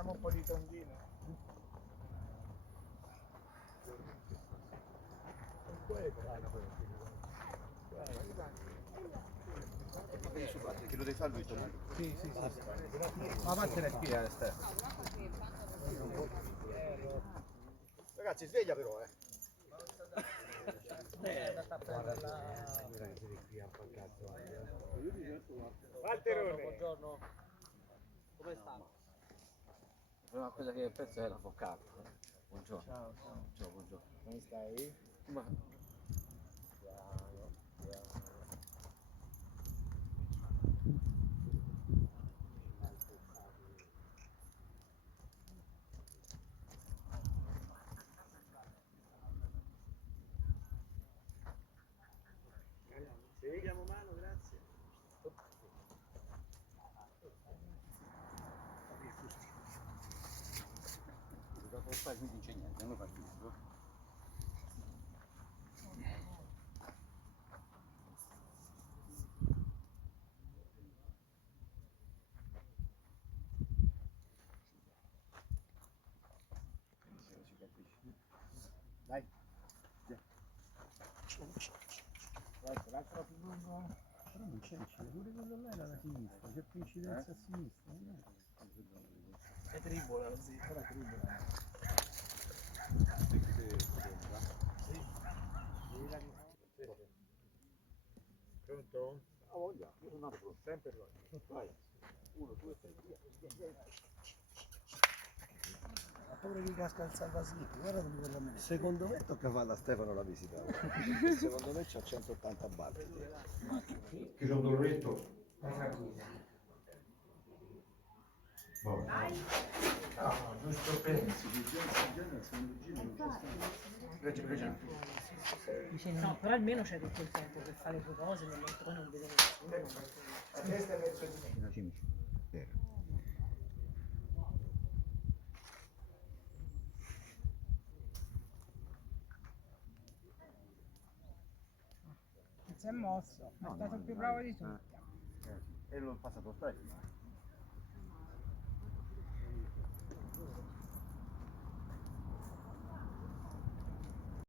Facciamo un po' di tondino. Che lo devi fare lui? Sì. Ma vattene qui, Stefano. Ragazzi, sveglia però, Walterone. Buongiorno. Come sta? La prima cosa che penso è l'avvocato. Buongiorno. Ciao. Ciao, buongiorno. Come stai? Ma Se chiamo mano, grazie. dopo fare quindi c'è niente, non fa più. Dai. L'altro più lungo. Però non c'è pure quello là era la sinistra, c'è più incidenza a sinistra. È tribola, sì, però tribola. Pronto? Ah, voglia, io sono pronto. Sempre pronto. Vai. 1, 2, 3, via. Ma pure chi casca il salvasito, guarda come quella me. Secondo me tocca farla a Stefano la visita. Secondo me c'ha 180 batte. Che c'è un doloretto? Boh. No, giusto per... No, però almeno c'è tutto il tempo per fare le tue cose, nel mentre non vede nessuno. La testa è verso di me. Si è mosso, è stato il più bravo di tutti. E l'ho passato strano.